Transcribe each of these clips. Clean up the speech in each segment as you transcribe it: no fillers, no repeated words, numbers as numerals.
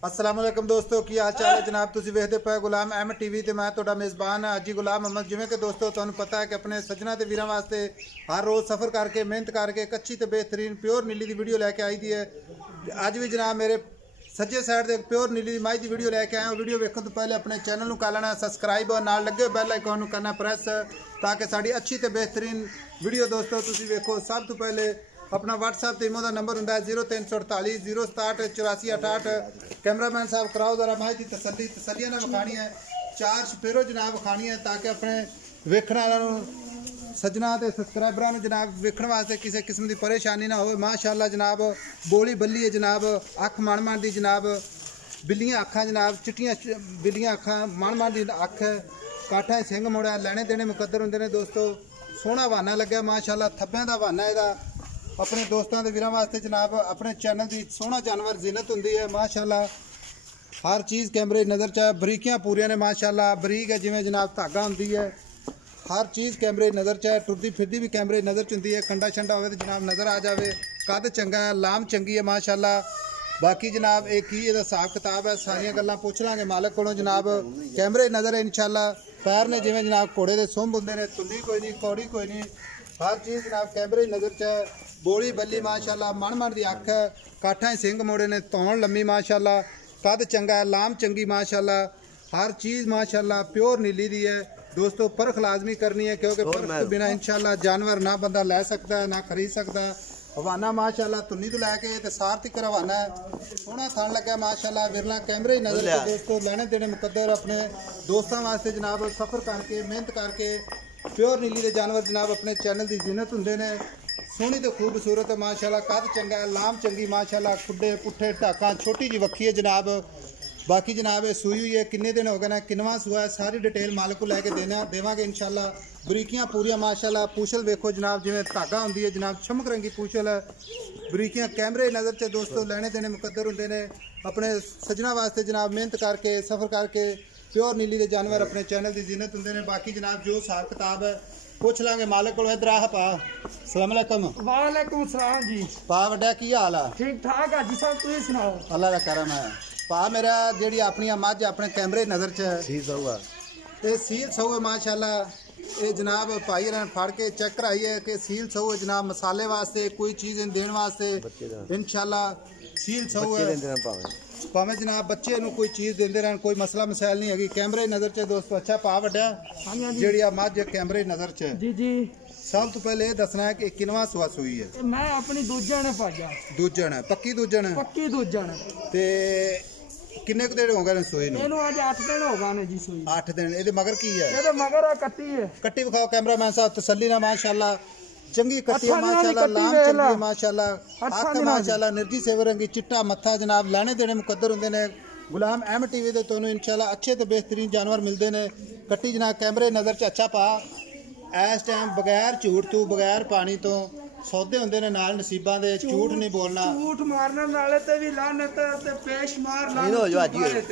अस्सलाम वालेकुम दोस्तों की हाल चाल है जनाब। तुसीं वेखदे पे गुलाम अहमद टीवी ते मैं तुहाडा मेज़बान हाजी गुलाम अहमद। जिवें कि दोस्तों तुहानूं पता है कि अपने सज्जना ते वीरां वास्ते हर रोज़ सफ़र करके मेहनत करके एक अच्छी ते बेहतरीन प्योर नीली की वीडियो लैके आई दी है। अज भी जनाब मेरे सज्जे साइड से प्योर नीली की माई की वीडियो लैके आए। वीडियो वेखने तो पहले अपने चैनल को कर लेना सब्सक्राइब और नाल लगे बैल आइकन करना प्रेस ताकि साड़ी अच्छी ते बेहतरीन वीडियो दोस्तों तुसीं वेखो। सब तो पहले अपना व्हाट्सएप ते इमो का नंबर होंदा है 0348 067 8468। कैमरामैन साहब कराओ जरा माई की तसल्लियां ना विखानी है, 4 शपेरो जनाब विखानी है ताकि अपने वेखने वालों सजना ते सबसक्राइबरां नूं जनाब वेखण वास्ते किसी किस्म की परेशानी ना हो। माशाअल्लाह जनाब बोली बल्ली है जनाब, अख मण मण दी जनाब, बिल्लियां अखां जनाब, चिट्टियां बिल्लियां अखां, मण मण दी अख, काठा सिंह मुड़ा, लैने देने मुकद्दर होंदे ने दोस्तों। सोहना वाना लग्या माशाअल्लाह, थब्बियां दा वाना इहदा। अपने दोस्तों के वीरां वास्ते जनाब अपने चैनल की सोहना जानवर जिनत होंदी है माशाअल्लाह। हर चीज़ कैमरे नज़र च, बरीकियां पूरियां ने माशाअल्लाह, बरीक है जिवें जनाब धागा होंदी है, हर चीज़ कैमरे नज़र च है। टुरदी फिरदी भी कैमरे नज़र च होंदी है, कंडा शंडा हो तो जनाब नज़र आ जाए। कद चंगा है, लाम चंगी है माशाअल्लाह। बाकी जनाब एक ही इहदा हिसाब किताब है, सारियां गल्लां पुछ लांगे मालक कोलों जनाब। कैमरे नज़र है इंशाअल्लाह। पैर ने जिवें जनाब घोड़े दे सुंभ होंदे ने, तुंदी कोई नहीं कौड़ी कोई नहीं, हर चीज़ जनाब कैमरे नज़र च है। बोली बल्ली माशाअल्लाह, मण मण दी अख, काठा सिंह मोड़े ने, तौण लम्मी माशाअल्लाह, कद चंगा है, लाम चंगी माशाअल्लाह। हर चीज़ माशाअल्लाह प्योर नीली दी है दोस्तों। परख लाजमी करनी है क्योंकि परख के बिना इंशाअल्लाह जानवर ना बंदा लै सकता है ना खरीद सकता है। हवाना माशाअल्लाह तुन्नी तो लैके ते सार तक हवाना है, सोहना थान लगा माशाअल्लाह। विरला कैमरे ही नजर से दोस्तों, लैने देने मुकद्दर अपने दोस्तों वास्ते जनाब सफ़र करके मेहनत करके प्योर नीली के जानवर जनाब अपने चैनल की जिन्नत होंदे ने। सोहनी तो खूबसूरत है माशाअल्लाह, कद चंगा है, लाम चंगी माशाअल्लाह, खुडे पुट्ठे ढाका, छोटी जी वक्खी है जनाब। बाकी जनाब सूई हुई है, किन्ने दिन हो गए ना, किनवा सुआ है, सारी डिटेल मालिक को लैके देवांगे इंशाअल्लाह। बरीकियां पूरियां माशाअल्लाह, पूछल वेखो जनाब जिवें धागा होंदी है जनाब, चमक रंगी पूछल है। बरीकियां कैमरे नज़र से दोस्तों, लैने देने मुकद्दर होंदे ने। अपने सजना वास्ते जनाब मेहनत करके सफ़र करके प्योर नीली के जानवर अपने चैनल की जिन्नत होंदे ने। बाकी जनाब जो हिसाब किताब है पुछ लांगे मालिक को। इधर आ पा, अस्सलाम वालेकुम। वालेकुम सलाम जी। पा वड्डा की हाल है? ठीक ठाक है जी साहब, तुसीं सुनाओ? अल्लाह का करम है। पा मेरा जेड़ी अपनी मझ अपने कैमरे नज़र च है, सील सऊ है माशाअल्लाह। ये जनाब भाई ने फड़ के चेक कराई है कि सील सऊ है जनाब, मसाले वास्ते कोई चीज़ देने वास्ते इंशाअल्लाह सील सऊ है। भावें जनाब बच्चे नूं कोई चीज़ देंदे रहन, कोई मसला मसाइल नहीं है। कैमरे नज़र च दोस्तों अच्छा पा वड्डा जेड़ी मझ कैमरे नज़र च जी जी। सब तो पहले ये दसना है कि किनवा सुआ सूई है? मैं अपनी दूजन है पाया। दूजन है, पक्की दूजन है? पक्की दूजन ते किन्ने क दिन हो गए सूई नूं? इहनूं अज 8 दिन हो गए ने जी सूई। 8 दिन। इहदे मगर की है? इहदे मगर है कट्टी है। कट्टी विखाओ कैमरामैन साहब तसल्ली ना माशाअल्लाह, चंगी कट्टी है माशाअल्लाह, लाम चंगी है माशाअल्लाह, अख माशाअल्लाह निर्जी सेवर रंगी, चिट्टा मत्था जनाब, लैने देने मुकद्दर होंदे ने। गुलाम अहमद टीवी ते तुहानूं इंशाअल्लाह अच्छे ते बेहतरीन जानवर मिलते हैं। कट्टी जनाब कैमरे नज़र च अच्छा पा। इस टाइम बगैर झूठ तू बगैर पानी तो सौदे होंदे ने नाल नसीबां दे, झूठ नहीं बोलना। झूठ मारने वाले ते भी लानत ते पेश मार लानत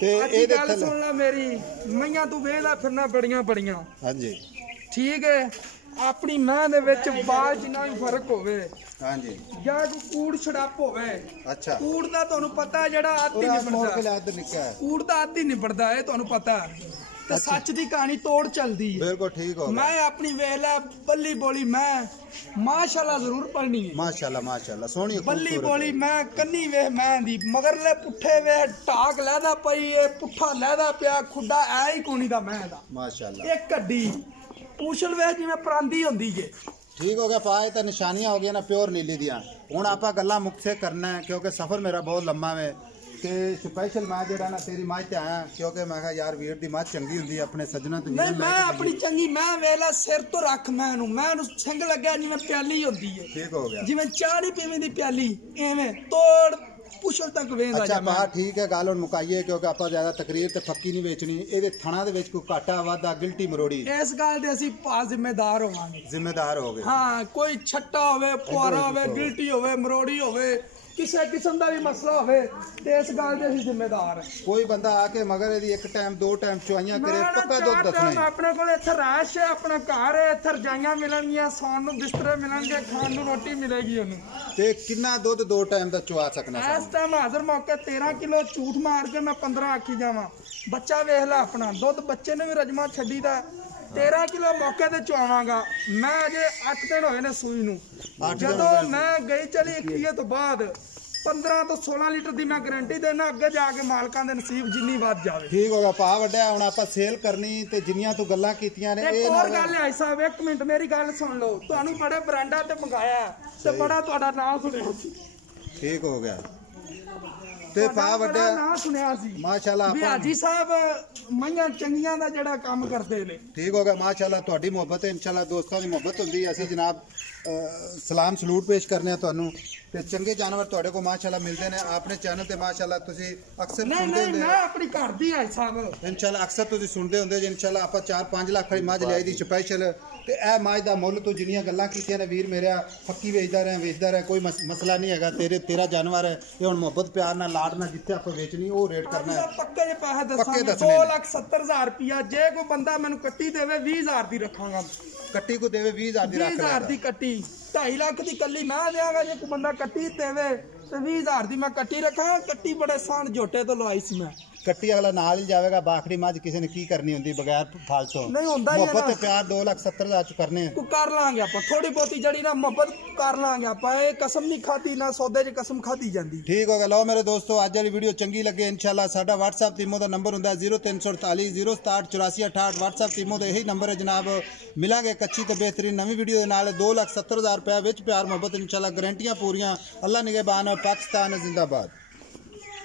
ते ए गल सुन ला मेरी, मैयां तू वेला फिरना बड़ियां बड़ियां। हां जी ठीक है। अपनी मैं दे विच बाल जिन्ना भी फर्क होवे, हां जी, या कोई कूड़ छड़ाप होवे। अच्छा, कूड़ दा तुहानू पता जेड़ा आदि निबड़दा, कूड़ दा आदि निबड़दा है तुहानू पता। ते सच दी कहानी तोड़ चलदी है। बिल्कुल ठीक हो। मैं अपनी वेला बल्ली बोली मैं माशाअल्लाह जरूर पढ़नी है। माशाअल्लाह माशाअल्लाह सोहनी बल्ली बोली मैं कन्नी वे मैं दी मगरले पुट्ठे वे टाक लैदा पई ए पुट्ठा लैदा पिया, खुड्डा ऐ ही कोनी दा मैं दा माशाअल्लाह। एक कड्डी पूछल वे जिवें परांदी होंदी है। ठीक हो गया पाए तो निशानियां हो गई ना प्योर नीली दियां। हुण आपां गल्लां मुख से करना है क्योंकि सफ़र मेरा बहुत लम्मा है कि स्पैशल मैं जेड़ा ना तेरी मझ ते आया क्योंकि मैं कहा यार वीर दी मझ चंगी हुंदी है अपने सज्जना ते। नहीं मैं अपनी चंगी मैं वेला सिर तो रख मैं संग लग्या जिवें प्याली होंदी है। ठीक हो गया जिवें चाह नहीं पीवें दी प्याली एवें तोड़ पुछल तक वेंदा। अच्छा बाहर ठीक है गल हुण मुकाइए क्योंकि आपां ज्यादा तकरीर ते फक्की नहीं बेचनी। इहदे थणा दे विच कोई घाटा वाधा गिल्टी मरोड़ी इस गल दे असीं जिम्मेदार होवांगे। जिम्मेदार हो गए। हां कोई छट्टा होवे, पुआरा होवे, गिल्टी होवे, मरोड़ी होवे, ਕਿਸੇ ਕਿਸਮ ਦਾ ਵੀ ਮਸਲਾ ਹੋਵੇ ਤੇ ਇਸ ਗੱਲ ਦੇ ਅਸੀਂ ਜ਼ਿੰਮੇਦਾਰ। ਕੋਈ ਬੰਦਾ ਆ ਕੇ ਮਗਰ ਇਹਦੀ ਇੱਕ ਟਾਈਮ ਦੋ ਟਾਈਮ ਚੁਆਈਆਂ ਕਰੇ, ਪੱਕਾ ਦੁੱਧ ਦੱਸਣਾ। ਆਪਣੇ ਕੋਲ ਇੱਥੇ ਰਾਸ਼ ਹੈ, ਆਪਣਾ ਘਰ ਹੈ, ਇੱਥੇ ਰਜਾਈਆਂ ਮਿਲਣਗੀਆਂ, ਸੌਣ ਨੂੰ ਬਿਸਤਰੇ ਮਿਲਣਗੇ, ਖਾਣ ਨੂੰ ਰੋਟੀ ਮਿਲੇਗੀ ਉਹਨੂੰ। ਤੇ ਕਿੰਨਾ ਦੁੱਧ ਦੋ ਟਾਈਮ ਦਾ ਚੁਆ ਸਕਣਾ? ਇਸ ਟਾਈਮ ਹਾਜ਼ਰ ਮੌਕੇ 13 ਕਿਲੋ ਝੂਠ ਮਾਰ ਕੇ ਮੈਂ 15 ਆਖੀ ਜਾਵਾਂ। ਬੱਚਾ ਵੇਖ ਲੈ ਆਪਣਾ ਦੁੱਧ, ਬੱਚੇ ਨੇ ਵੀ ਰਜਮਾ ਛੱਡੀ ਦਾ 13 ਕਿਲੋ ਮੌਕੇ ਤੇ ਚੁਆਵਾਂਗਾ ਮੈਂ। ਅਜੇ 8 ਦਿਨ ਹੋਏ ਨੇ ਸੂਈ ਨੂੰ। ਜਦੋਂ ਮੈਂ ਗਈ ਚਲੀ 21 ਤੋਂ ਬਾਅਦ 15 ਤੋਂ 16 ਲੀਟਰ ਦੀ ਮੈਂ ਗਾਰੰਟੀ ਦੇਣਾ, ਅੱਗੇ ਜਾ ਕੇ ਮਾਲਕਾਂ ਦੇ ਨਸੀਬ ਜਿੰਨੀ ਵੱਧ ਜਾਵੇ। ਠੀਕ ਹੋ ਗਿਆ, ਭਾ ਵੱਡਾ। ਹੁਣ ਆਪਾਂ ਸੇਲ ਕਰਨੀ ਤੇ ਜਿੰਨੀਆਂ ਤੂੰ ਗੱਲਾਂ ਕੀਤੀਆਂ ਨੇ ਇੱਕ ਹੋਰ ਗੱਲ ਹੈ ਸਾਹਿਬ, ਇੱਕ ਮਿੰਟ ਮੇਰੀ ਗੱਲ ਸੁਣ ਲਓ। ਤੁਹਾਨੂੰ ਬੜੇ ਬ੍ਰਾਂਡਾਂ ਤੇ ਮੰਗਾਇਆ ਤੇ ਬੜਾ ਤੁਹਾਡਾ ਨਾਮ ਸੁਣਿਆ ਸੀ। ਠੀਕ ਹੋ ਗਿਆ ਤੇ ਭਾ ਵੱਡਾ ਨਾਮ ਸੁਣਿਆ ਸੀ ਮਾਸ਼ਾਅੱਲਾ। ਵੀ ਹਾਜੀ ਸਾਹਿਬ ਮਈਆਂ ਚੰਗੀਆਂ ਦਾ ਜਿਹੜਾ ਕੰਮ ਕਰਦੇ ਨੇ। ਠੀਕ ਹੋ ਗਿਆ ਮਾਸ਼ਾਅੱਲਾ। ਤੁਹਾਡੀ ਮੁਹੱਬਤ ਹੈ, ਇਨਸ਼ਾਅੱਲਾ ਦੋਸਤਾਂ ਦੀ ਮੁਹੱਬਤ ਹੁੰਦੀ ਹੈ। ਅਸੀਂ ਜਨਾਬ ਸਲਾਮ ਸਲੂਟ ਪੇਸ਼ ਕਰਨੇ ਆ ਤੁਹਾਨੂੰ ਤੇ ਚੰਗੇ ਜਾਨਵਰ ਤੁਹਾਡੇ ਕੋਲ ਮਾਸ਼ਾਅੱਲਾ ਮਿਲਦੇ ਨੇ। ਆਪਣੇ ਚੈਨਲ ਤੇ ਮਾਸ਼ਾਅੱਲਾ ਤੁਸੀਂ ਅਕਸਰ ਸੁਣਦੇ ਹੁੰਦੇ। ਮੈਂ ਆਪਣੀ ਘਰ ਦੀ ਹੈ ਸਾਹਿਬ, ਇਨਸ਼ਾਅੱਲਾ ਅਕਸਰ ਤੁਸੀਂ ਸੁਣਦੇ ਹੁੰਦੇ ਜੇ। ਇਨਸ਼ਾਅੱਲਾ ਆਪਾਂ 4-5 ਲੱਖ ਵਾਲੀ ਮੱਝ ਲਿਆਈ ਦੀ ਸਪੈਸ਼ਲ। ਤੇ ਇਹ ਮੱਝ ਦਾ ਮੁੱਲ ਤੂੰ ਜਿੰਨੀਆਂ ਗੱਲਾਂ ਕੀਤੀਆਂ ਨੇ ਵੀਰ ਮੇਰਾ, ਫੱਕੀ ਵੇਚਦਾ ਰਿਹਾ, ਕੋਈ ਮਸਲਾ ਨਹੀਂ ਹੈਗਾ। ਤੇਰਾ ਜਾਨਵਰ ਹੈ ਇਹ, ਹੁਣ ਮੁਹੱਬਤ ਪਿਆਰ ਨਾਲ ਲਾਡ ਨਾਲ ਜਿੱਥੇ ਆਪਾਂ ਵੇਚਣੀ ਉਹ ਰੇਟ ਕਰਨਾ ਹੈ। ਪੱਕੇ ਜੇ ਪੈਸੇ ਦੱਸਾਂਗੇ 2,70,000 ਰੁਪਇਆ। ਜੇ ਕੋਈ ਬੰਦਾ ਮੈਨੂੰ ਕੱਟੀ ਦੇਵੇ 20,000 ਦੀ ਰੱਖਾਂਗਾ। ਕੱਟੀ ਕੋ ਦੇਵੇ 20,000 ਦੀ ਰੱਖ 20,000 ਦੀ ਕੱਟੀ, 2.5 ਲੱਖ ਦੀ ਕੱਲੀ ਮੈਂ ਦੇਵਾਂਗਾ। ਜੇ ਕੋਈ ਬੰਦਾ ਕੱਟੀ ਦੇਵੇ ਤੇ 20,000 ਦੀ ਮੈਂ ਕੱਟੀ ਰੱਖਾਂਗਾ। ਕੱਟੀ ਬੜੇ ਸਾਨ ਝੋਟੇ ਤੋਂ ਲਵਾਈ ਸੀ ਮੈਂ। ਕੱਟੀ ਅਗਲਾ ਨਾਲ ਹੀ ਜਾਵੇਗਾ। ਬਾਖੜੀ ਮੱਝ ਕਿਸੇ ਨੇ ਕੀ ਕਰਨੀ ਹੁੰਦੀ ਬਗੈਰ ਫਾਲਤੂ ਨਹੀਂ ਹੁੰਦਾ। ਮੁਹੱਬਤ ਤੇ ਪਿਆਰ 2,70,000 ਚ ਕਰਨੇ ਕੋ ਕਰ ਲਾਂਗੇ ਆਪਾਂ, ਥੋੜੀ ਬਹੁਤੀ ਜੜੀ ਨਾ ਮੁਹੱਬਤ ਕਰ ਲਾਂਗੇ ਆਪਾਂ। ਇਹ ਕਸਮ ਨਹੀਂ ਖਾਦੀ ਨਾ ਸੌਦੇ 'ਚ ਕਸਮ ਖਾਦੀ ਜਾਂਦੀ। ਠੀਕ ਹੋ ਗਿਆ। ਲਓ ਮੇਰੇ ਦੋਸਤੋ, ਅੱਜ ਵਾਲੀ ਵੀਡੀਓ ਚੰਗੀ ਲੱਗੇ ਇਨਸ਼ਾਅੱਲਾ ਸਾਡਾ WhatsApp ਟੀਮੋ ਦਾ ਨੰਬਰ ਹੁੰਦਾ 0348 067 84 68। WhatsApp ਟੀਮੋ ਦਾ ਇਹੀ ਨੰਬਰ ਹੈ ਜਨਾਬ। ਮਿਲਾਂਗੇ ਕੱਚੀ ਤੇ ਬਿਹਤਰੀਨ ਨਵੀਂ ਵੀਡੀਓ ਦੇ ਨਾਲ। 2,70,000 ਰੁਪਏ ਵਿੱਚ ਪਿਆਰ ਮੁਹੱਬਤ ਇਨਸ਼ਾਅੱਲਾ, ਗਾਰੰਟੀਆਂ ਪੂਰੀਆਂ। ਅੱਲਾ ਨਿਗਹਿਬਾਨ। ਪਾਕਿਸਤਾਨ ਜ਼ਿੰਦਾਬਾਦ।